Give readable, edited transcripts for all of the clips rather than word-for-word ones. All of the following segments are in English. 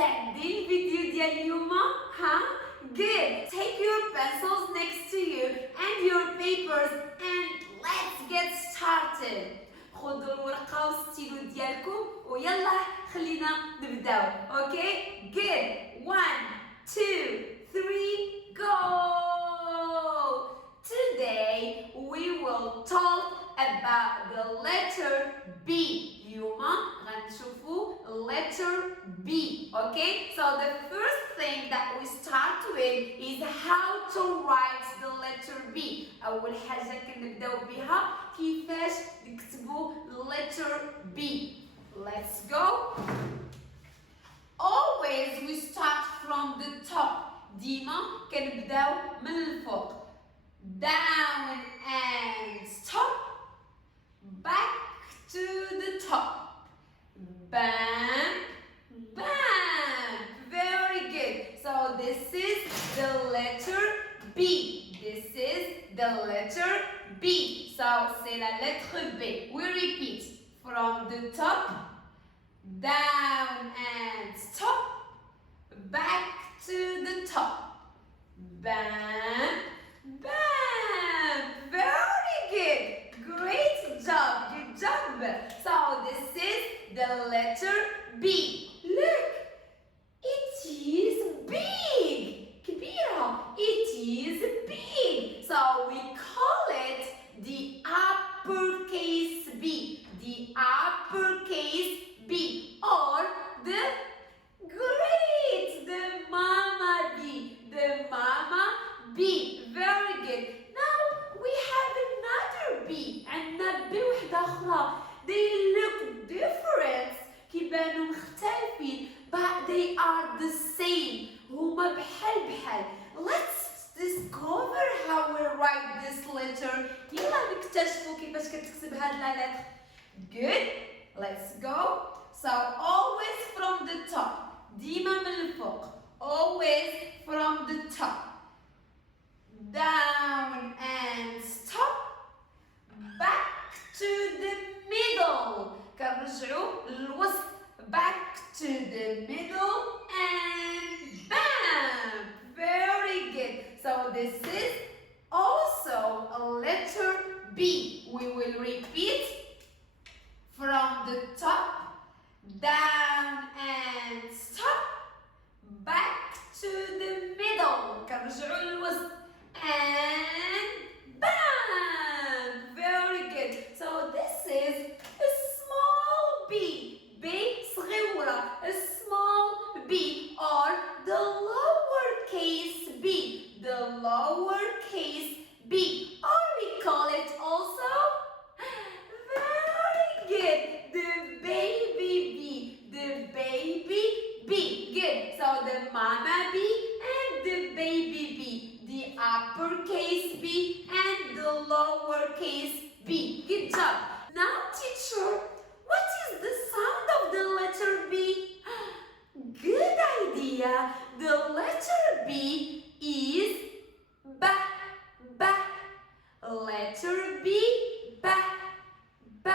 مستعدين الفيديو ديال اليوم؟ ها؟ Good! Take your pencils next to you and your papers and let's get started. خذوا الورقة والستيلو ديالكم ويلا خلينا نبداو. Okay? Good! 1, 2, 3, go! Today we will talk about the letter B. اليوم غنشوفوا letter B. Okay? So the first thing that we start with is how to write the letter B. أول حاجة كنبداو بها كيفاش نكتبوا letter B. Let's go. Always we start from the top. ديما كنبداو من الفوق. Down and stop. Back to the top. Bam, bam. Very good. So this is the letter B. This is the letter B. So c'est la lettre B. We repeat from the top, down and stop, back to the top. Bam, bam. Very good. Great job. Good job. So this is the letter B. Look, it is big. كبيرة. It is big. So we call it the uppercase B. The uppercase B. Or the great. The mama B. The mama B. Very good. Now we have another B. عندنا B وحدة أخرى. They look different. كيبانو مختلفين. But they are the same. هما بحال. Let's discover how we write this letter. يلا نكتشفوا كيفاش كتكتب هاد لا لتر. Good. Let's go. So always from the top. ديما من الفوق. Always from the top. Down and stop. Back to the middle. كنرجعوا للوسط. Back to the middle and bam. Very good. So this is also a letter B. We will repeat from the top, down and stop. Back to the middle. كنرجعوا للوسط. And bam! Very good. So this is a small B. B صغيرة. A small B or the lowercase b. The lowercase b. Or we call it also very good. The baby B. The baby B. Good. So the mama B and the baby B. The uppercase B and the lowercase b. Good job. Now teacher, what is the sound of the letter B? Good idea. The letter B is B. B. Letter B. B. B.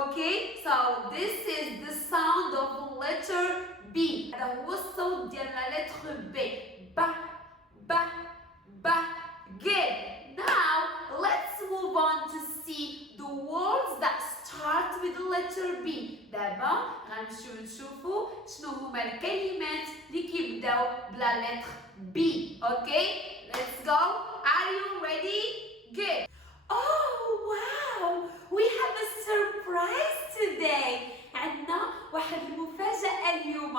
Okay, so this is the sound of letter B. هذا هو الصوت ديال لا لتر B. B. B. B. Good. Now let's move on to see the words that start with the letter B. دابا غنمشيو نشوفوا شنو هما الكلمات اللي كيبداو بلا لتر B. Okay? Let's go. Are you ready? Good. Oh wow! We have a surprise today. عندنا واحد المفاجأة اليوم.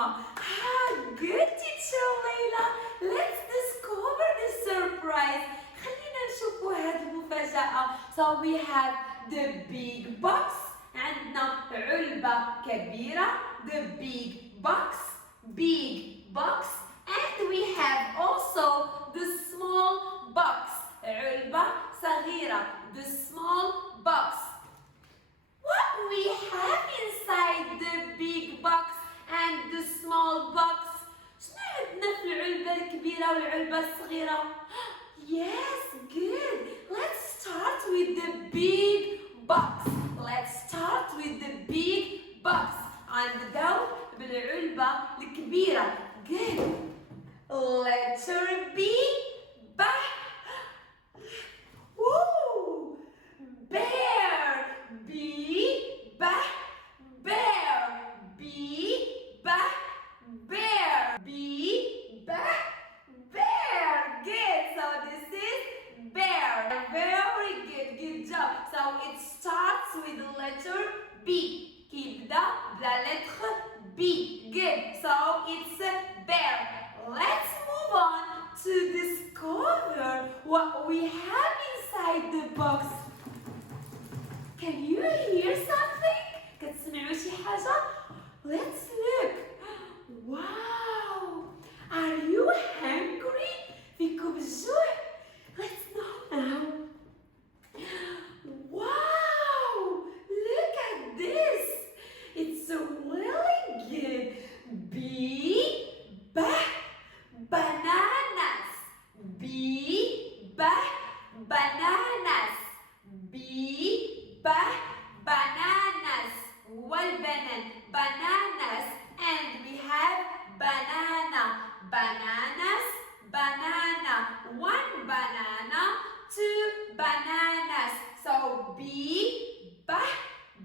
Good teacher ليلى. Let's discover the surprise. خلينا نشوفوا هذه المفاجأة. So we have the big box. عندنا علبة كبيرة. The big box. And we have also the small box. علبة صغيرة. The small box. What we have inside the big box and the small box? شنو عندنا في العلبة الكبيرة والعلبة الصغيرة؟ Yes, good. Let's start with the big box. Let's start with the big box. غنبداو بالعلبة الكبيرة. Good. Letter B. ب. Woo. Bear. B. ب. Bear. B. ب. Bear. B. ب. Bear. Good. So this is bear. Very good. Good job. So it starts with the letter B. كيبدأ بلا lettre B. Good. So it's bear. Let's move on to discover what we have inside the box. Can you hear something? كتسمعوا شي حاجة؟ Let's look. Wow. Are you hungry? فيكم الجوع؟ Let's know now. Wow. Look at this. It's really good. B. Bananas. B. Bananas. B. Bananas. والبنان bananas, and we have banana. Bananas, banana. One banana, two bananas. So B.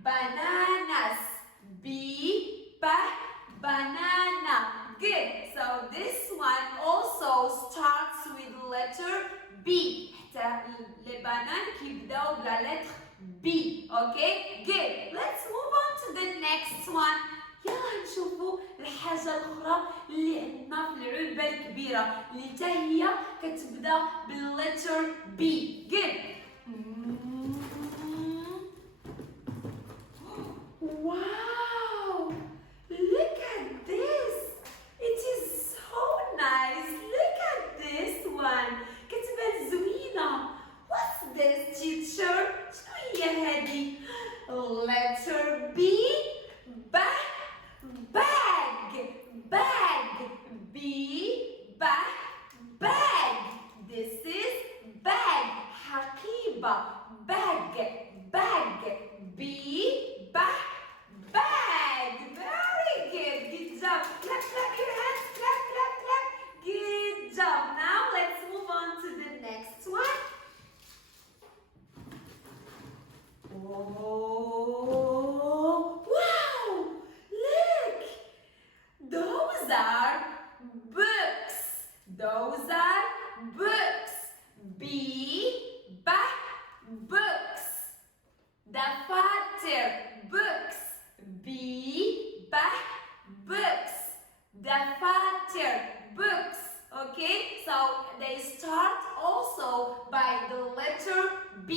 Bananas. B. Banana. Good. So this one also starts with letter B. حتى البنان كيبداو بلا lettre B. Okay? Good. Let's move on to the next one. يلا نشوفوا الحاجة الأخرى اللي عندنا في العلبة الكبيرة اللي حتى هي كتبدا بالletter B. Good. Wow! Look at this! It is so nice! Look at this one! كتبان زوينة! What's this, teacher? شنو هي هذه؟ Letter B. Bag. B. Bag. This is bag. حقيبة. Bag. B. Bag. Very good. Good job. Clap your hands. Clap. Good job. Now let's move on to the next one. Oh, wow! Look! Those are books. B. Books. دفاتر. Books. B. Books. دفاتر. Books. Okay? So they start also by the letter B.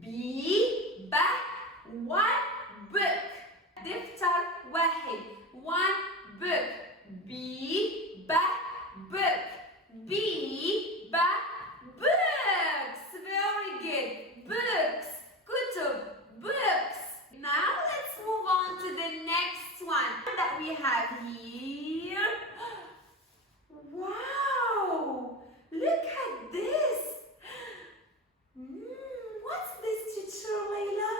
B. One book. دفتر واحد. One book. B. Book. B. Books. Very good. Books. كتب. Books. Now let's move on to the next one that we have here. Wow! Look at this. What's this, teacher Layla?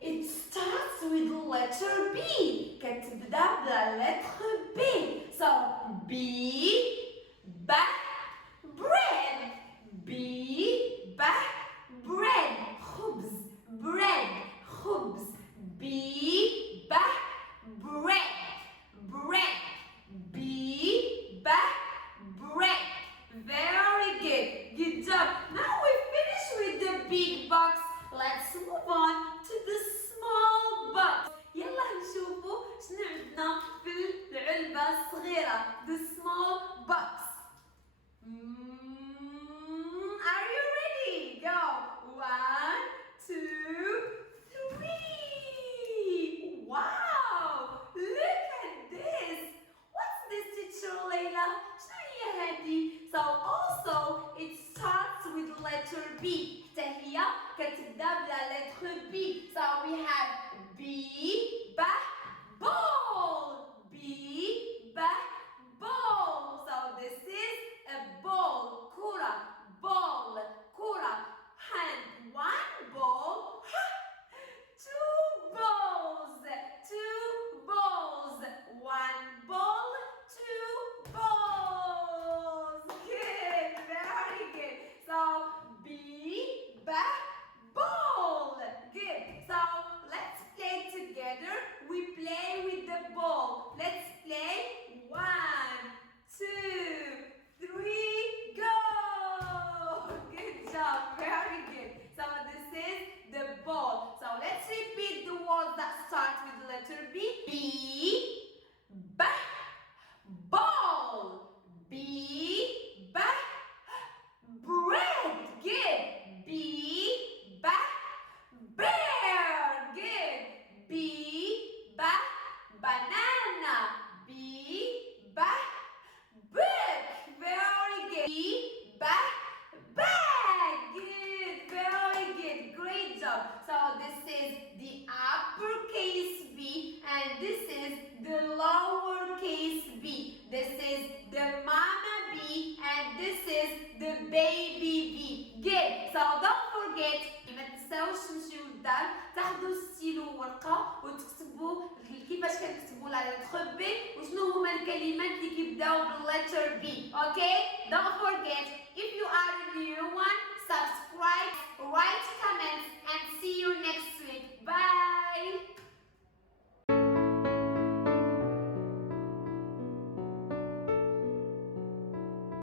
It starts with letter B. كتبدا بلا lettre B. So B. Bread. B. Bread. خبز. Bread. خبز. B. Bread. B. Bread. Very good. Good job. Now we finish with the big box. Let's move on to the small box. يلا نشوفوا شنو عندنا في العلبة الصغيرة. The small box. Are you ready? Go. 1, 2, 3. Wow! Look at this. What's this, teacher Layla? شنو هي هذه? So also it starts with letter B. حتى هي كتبدا بلا lettre B. So we have B. Ball. B. Ball. So this is a ball. كرة. Ball. كرة. Hand. One ball. Two balls. الدار تاخذوا ستيلو ورقه وتكتبوا كيفاش كنكتبوا لا لتر بي وشنو هما الكلمات اللي كيبداو باللتر بي. اوكي don't forget if you are a new one subscribe, write comments and see you next week. Bye.